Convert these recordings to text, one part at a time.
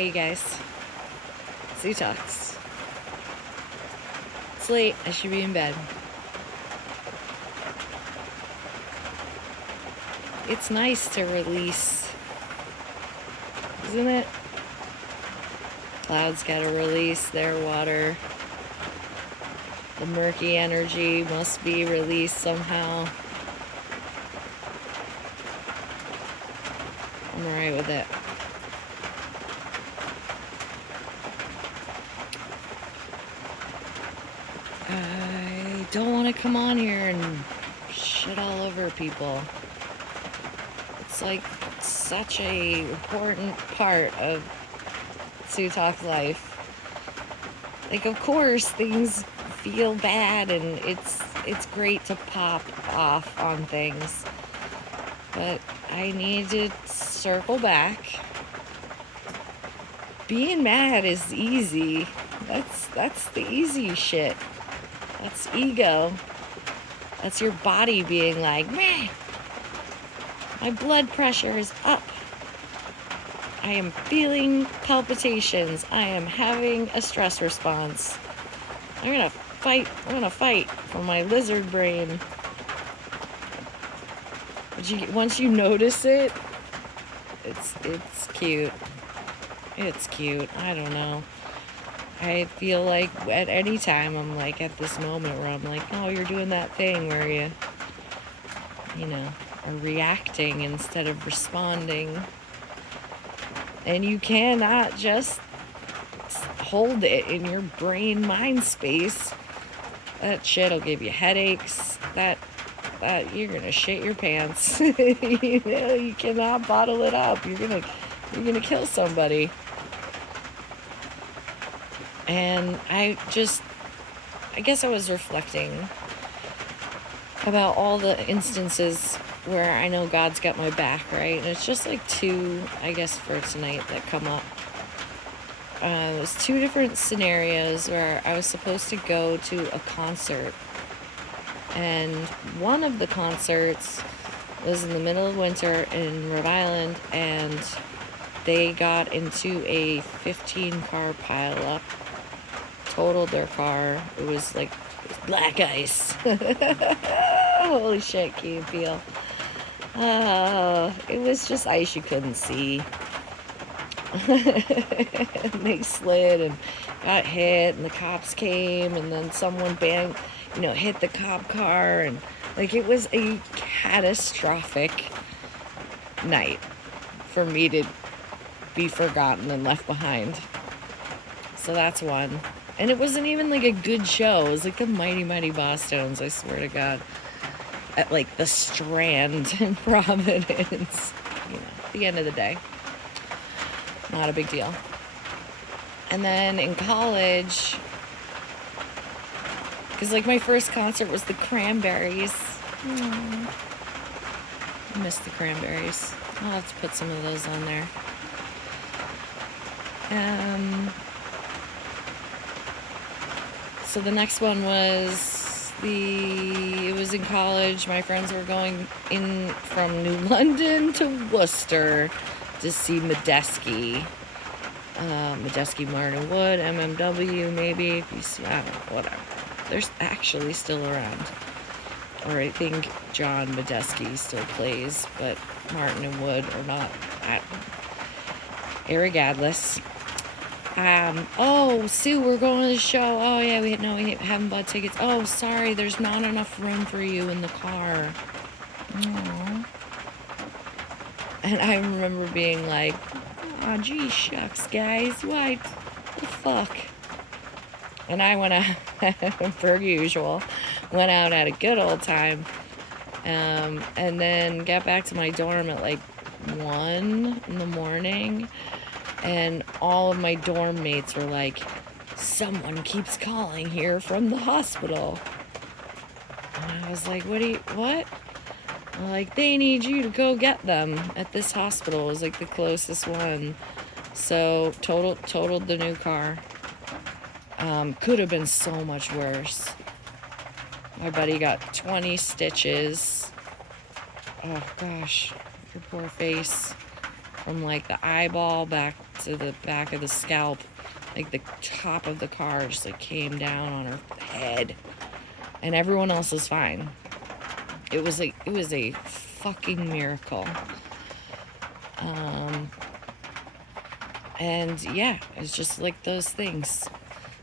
Hey guys, Zoo Talks. It's late, I should be in bed. It's nice to release, isn't it? Clouds gotta release their water. The murky energy must be released somehow. I'm alright with it. I don't want to come on here and shit all over people. It's like such a important part of Zoo Talk life. Like, of course, things feel bad and it's great to pop off on things. But I need to circle back. Being mad is easy. That's the easy shit. That's ego. That's your body being like, meh. My blood pressure is up. I am feeling palpitations. I am having a stress response. I'm gonna fight for my lizard brain. But once you notice it, it's cute. It's cute. I don't know. I feel like at any time I'm like at this moment where I'm like, oh, you're doing that thing where you know, are reacting instead of responding. And you cannot just hold it in your brain mind space. That shit'll give you headaches. That you're gonna shit your pants. You know, you cannot bottle it up. You're gonna kill somebody. And I guess I was reflecting about all the instances where I know God's got my back, right? And it's just like two, I guess, for tonight that come up. It was two different scenarios where I was supposed to go to a concert. And one of the concerts was in the middle of winter in Rhode Island, and they got into a 15-car pileup, totaled their car. It was like black ice. Holy shit, can you feel? It was just ice you couldn't see. And they slid and got hit, and the cops came, and then someone hit the cop car, and like it was a catastrophic night for me to be forgotten and left behind. So that's one. And it wasn't even like a good show. It was like the Mighty Mighty Bosstones, I swear to God, at like the Strand in Providence. You know, at the end of the day, not a big deal. And then in college, because like my first concert was the Cranberries. I miss the Cranberries. I'll have to put some of those on there. So the next one was it was in college. My friends were going in from New London to Worcester to see Medeski. Medeski Martin Wood, MMW maybe, if you see, I don't know, whatever. They're actually still around. Or I think John Medeski still plays, but Martin and Wood are not. Irregardless. Oh, Sue, we're going to the show. Oh, yeah, we haven't bought tickets. Oh, sorry, there's not enough room for you in the car. Aww. And I remember being like, oh, gee, shucks, guys. Why the fuck? And I went out, per usual, went out at a good old time. And then got back to my dorm at like 1 in the morning. And all of my dorm mates were like, someone keeps calling here from the hospital. And I was like, what? Like, they need you to go get them at this hospital. It was like the closest one. So totaled the new car. Could have been so much worse. My buddy got 20 stitches. Oh gosh, your poor face. From like the eyeball back to the back of the scalp, like the top of the car just like came down on her head, and everyone else was fine. It was a fucking miracle. And yeah, it's just like those things.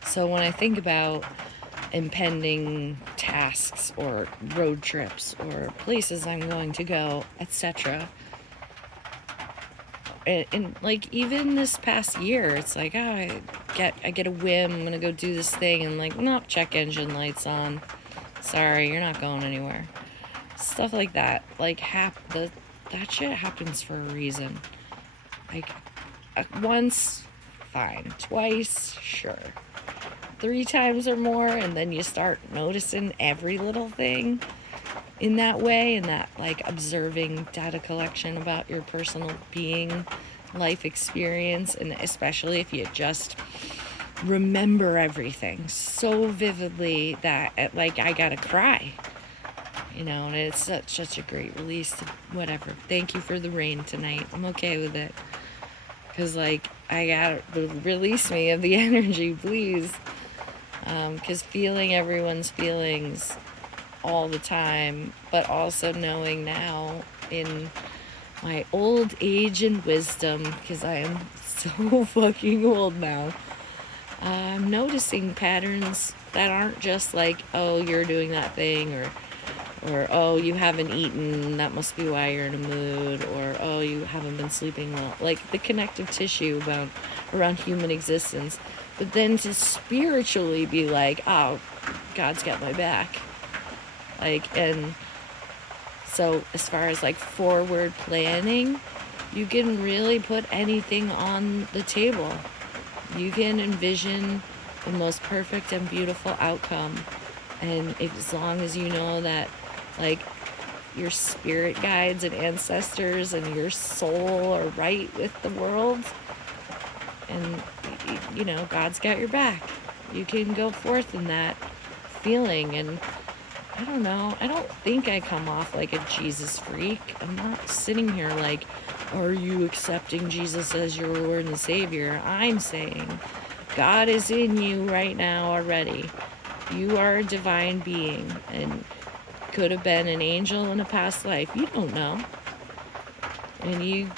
So when I think about impending tasks or road trips or places I'm going to go, etc., and like even this past year, it's like, oh, I get a whim, I'm gonna go do this thing, and like, nope, check engine lights on. Sorry, you're not going anywhere. Stuff like that. Like that shit happens for a reason. Like once, fine. Twice, sure. 3 times or more, and then you start noticing every little thing in that way, and that like observing data collection about your personal being, life experience, and especially if you just remember everything so vividly that like I gotta cry, and it's such a great release. Whatever. Thank you for the rain tonight. I'm okay with it, because like I gotta release me of the energy, please. Because feeling everyone's feelings all the time, but also knowing now in my old age and wisdom, because I am so fucking old now, I'm noticing patterns that aren't just like, oh, you're doing that thing, or oh, you haven't eaten, that must be why you're in a mood, or oh, you haven't been sleeping well. Like the connective tissue around human existence. But then to spiritually be like, oh, God's got my back. Like, and so as far as like forward planning, you can really put anything on the table. You can envision the most perfect and beautiful outcome. And as long as you know that like your spirit guides and ancestors and your soul are right with the world, and God's got your back, you can go forth in that feeling. And I don't know, I don't think I come off like a Jesus freak. I'm not sitting here like, are you accepting Jesus as your Lord and Savior? I'm saying God is in you right now already. You are a divine being and could have been an angel in a past life. You don't know. And you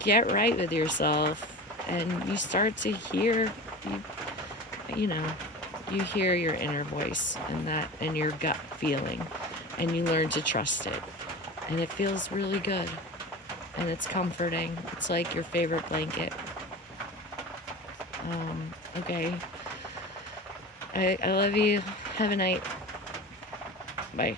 get right with yourself, and you start to hear, you hear your inner voice and your gut feeling, and you learn to trust it. And it feels really good. And it's comforting. It's like your favorite blanket. Okay. I love you. Have a night. Bye.